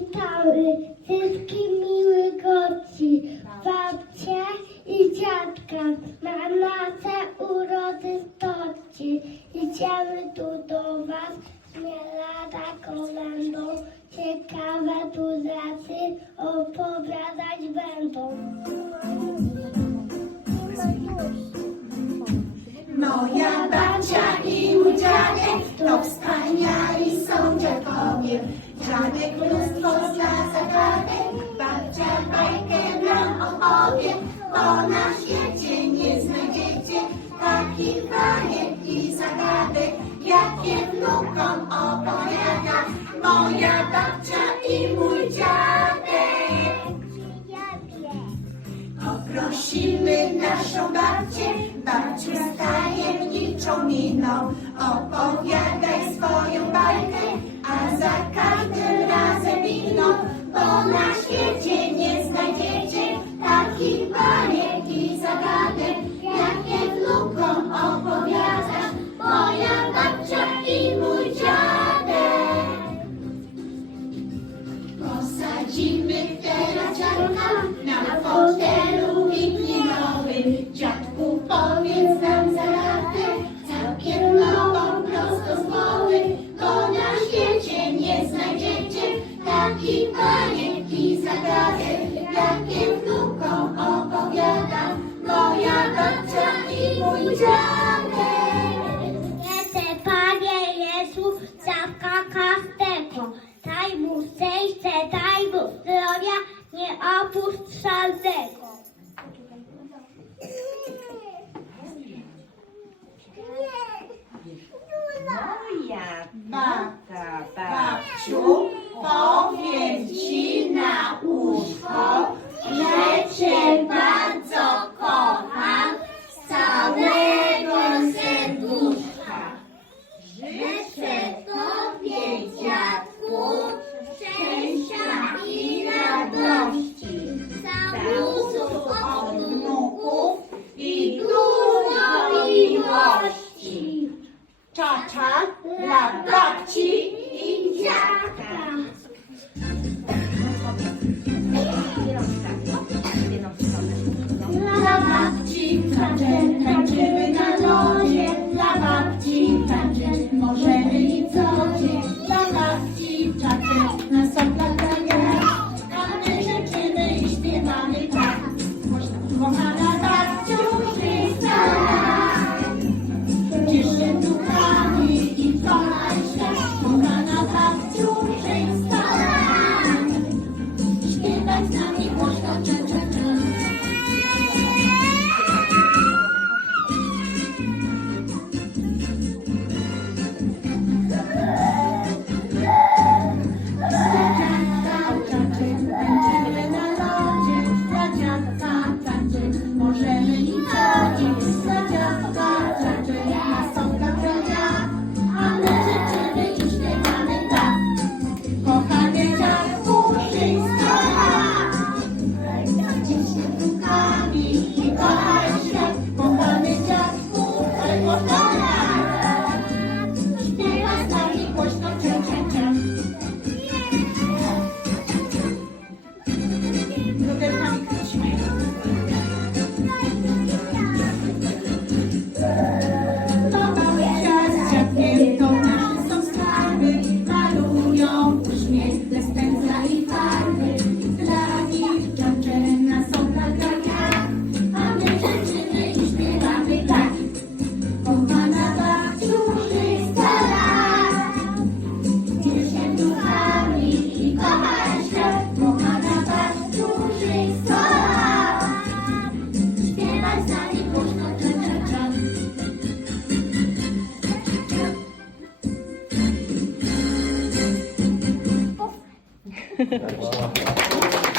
witały wszystkie miły gości, babcie i dziadka na nasze urody stoci. Idziemy tu do was, mielada kolendą, ciekawe tu rzeczy opowiadać będą. Moja babcia i mój dziadek to wspaniali są dziadkowie. Dziadek mnóstwo Takich bajek i zagadek, jakie wnukom opowiada moja babcia i mój dziadek. Poprosimy naszą babcię, babcię z tajemniczą miną opowiada. Siedzimy teraz żarna na fotelu wigninowym. Dziadku, powiedz nam zarazem, całkiem nową prosto z głowy, bo na świecie nie znajdziecie takich bajek i zagadek, jakie wnukom opowiada moja babcia i mój dziadek. Jestem Panie Jezu, zawka kawka. zdrowia, nie opuść szalnego. どうも。